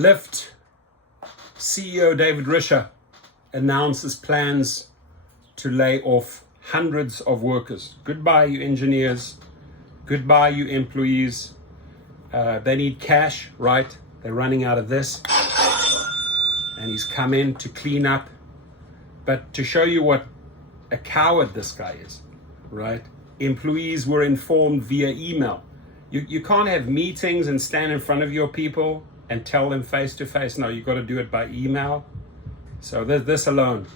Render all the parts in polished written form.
Lyft CEO David Risher announces plans to lay off hundreds of workers. Goodbye, you engineers. Goodbye, you employees. They need cash, right? They're running out of this. And he's come in to clean up. But to show you what a coward this guy is, right? Employees were informed via email. You can't have meetings and stand in front of your people and tell them face to face. No, you've got to do it by email. So this alone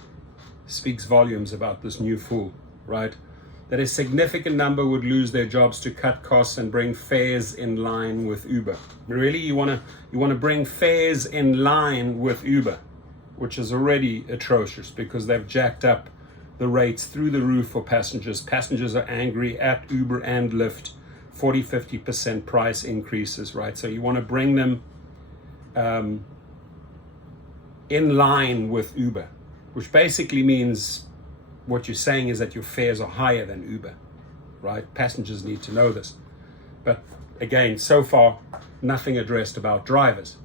speaks volumes about this new fool, right? That a significant number would lose their jobs to cut costs and bring fares in line with Uber. Really, you want to bring fares in line with Uber, which is already atrocious because they've jacked up the rates through the roof for passengers. Passengers are angry at Uber and Lyft. 40-50% price increases, right? So you want to bring them in line with Uber, which basically means what you're saying is that your fares are higher than Uber, right? Passengers need to know this. But again, so far, nothing addressed about drivers.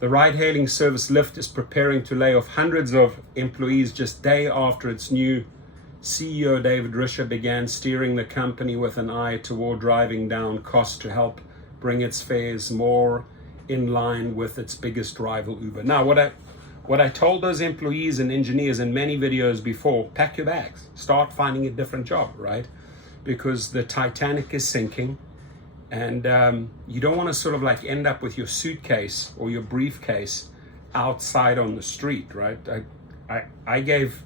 The ride-hailing service Lyft is preparing to lay off hundreds of employees just day after its new CEO David Risher began steering the company with an eye toward driving down costs to help bring its fares more in line with its biggest rival Uber. Now, what I told those employees and engineers in many videos before, pack your bags, start finding a different job, right? Because the Titanic is sinking, and you don't want to sort of like end up with your suitcase or your briefcase outside on the street, right? I gave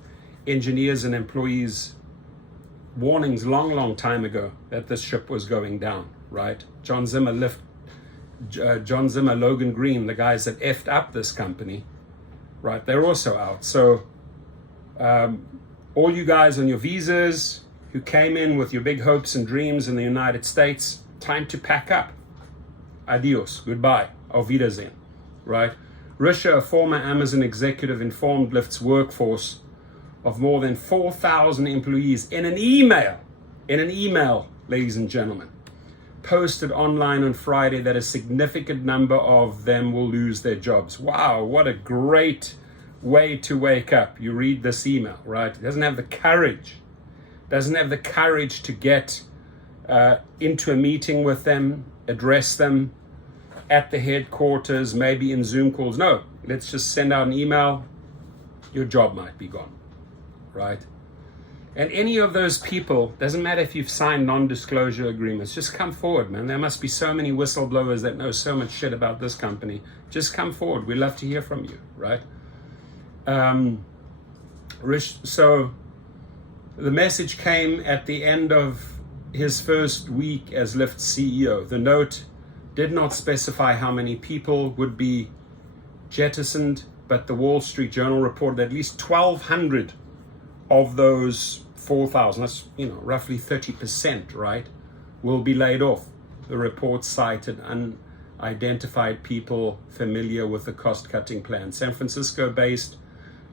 engineers and employees warnings long time ago that this ship was going down, right? John Zimmer, Logan Green, the guys that effed up this company, right? They're also out. So all you guys on your visas who came in with your big hopes and dreams in the United States, time to pack up. Adios, goodbye, auf Wiedersehen, right? Risher, a former Amazon executive, informed Lyft's workforce of more than 4,000 employees in an email, ladies and gentlemen, posted online on Friday that a significant number of them will lose their jobs. Wow, what a great way to wake up. You read this email, right? It doesn't have the courage to get into a meeting with them, address them at the headquarters, maybe in Zoom calls. No, let's just send out an email. Your job might be gone, right? And any of those people, doesn't matter if you've signed non-disclosure agreements, just come forward, man. There must be so many whistleblowers that know so much shit about this company. Just come forward. We'd love to hear from you, right? So the message came at the end of his first week as Lyft CEO. The note did not specify how many people would be jettisoned, but the Wall Street Journal reported at least 1,200 of those 4,000, that's roughly 30%, right, will be laid off. The report cited unidentified people familiar with the cost-cutting plan. San Francisco-based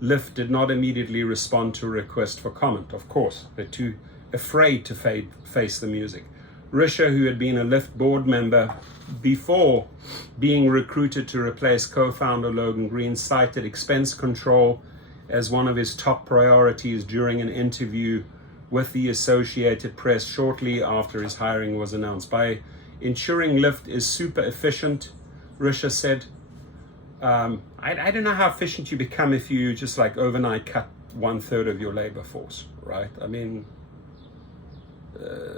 Lyft did not immediately respond to a request for comment. Of course, they're too afraid to face the music. Risher, who had been a Lyft board member before being recruited to replace co-founder Logan Green, cited expense control as one of his top priorities during an interview with the Associated Press shortly after his hiring was announced. By ensuring Lyft is super efficient, Risher said, I don't know how efficient you become if you just like overnight cut 1/3 of your labor force, right? I mean,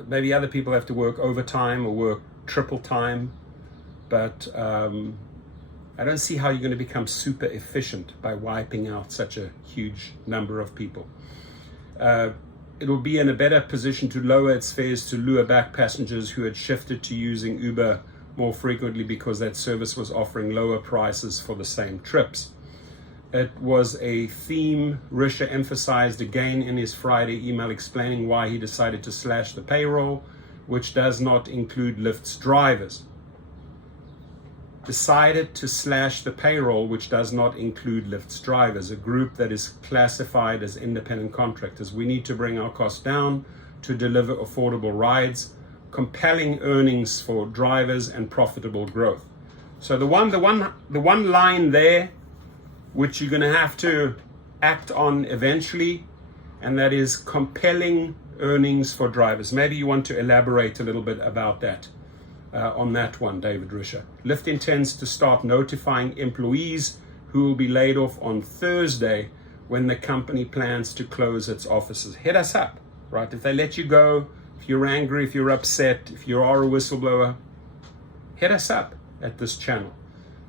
maybe other people have to work overtime or work triple time, but I don't see how you're going to become super efficient by wiping out such a huge number of people. It will be in a better position to lower its fares to lure back passengers who had shifted to using Uber more frequently because that service was offering lower prices for the same trips. It was a theme Risher emphasized again in his Friday email, explaining why he decided to slash the payroll, which does not include Lyft's drivers. Decided to slash the payroll, which does not include Lyft's drivers, a group that is classified as independent contractors. We need to bring our costs down to deliver affordable rides, compelling earnings for drivers, and profitable growth. So the one line there, which you're going to have to act on eventually, and that is compelling earnings for drivers. Maybe you want to elaborate a little bit about that, on that one, David Risher. Lyft intends to start notifying employees who will be laid off on Thursday when the company plans to close its offices. Hit us up, right? If they let you go, if you're angry, if you're upset, if you are a whistleblower, hit us up at this channel.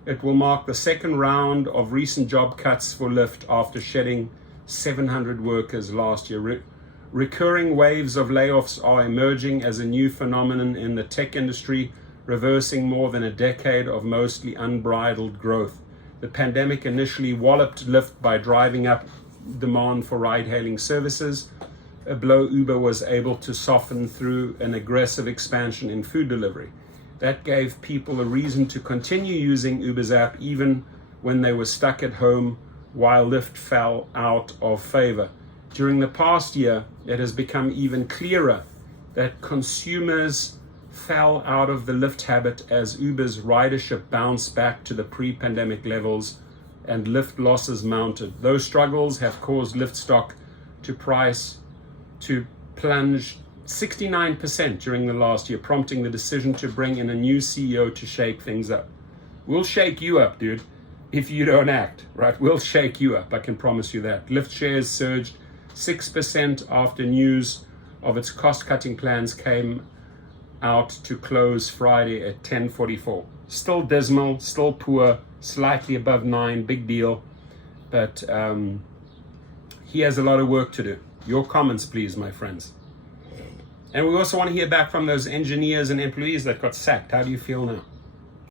It will mark the second round of recent job cuts for Lyft after shedding 700 workers last year. Recurring waves of layoffs are emerging as a new phenomenon in the tech industry, reversing more than a decade of mostly unbridled growth. The pandemic initially walloped Lyft by driving up demand for ride-hailing services, a blow Uber was able to soften through an aggressive expansion in food delivery. That gave people a reason to continue using Uber's app even when they were stuck at home, while Lyft fell out of favor. During the past year, it has become even clearer that consumers fell out of the Lyft habit as Uber's ridership bounced back to the pre-pandemic levels and Lyft losses mounted. Those struggles have caused Lyft stock to plunge 69% during the last year, prompting the decision to bring in a new CEO to shake things up. We'll shake you up, dude, if you don't act, right? We'll shake you up, I can promise you that. Lyft shares surged 6% after news of its cost-cutting plans came out to close Friday at 10:44. Still dismal, still poor, slightly above 9, big deal. But he has a lot of work to do. Your comments, please, my friends. And we also want to hear back from those engineers and employees that got sacked. How do you feel now?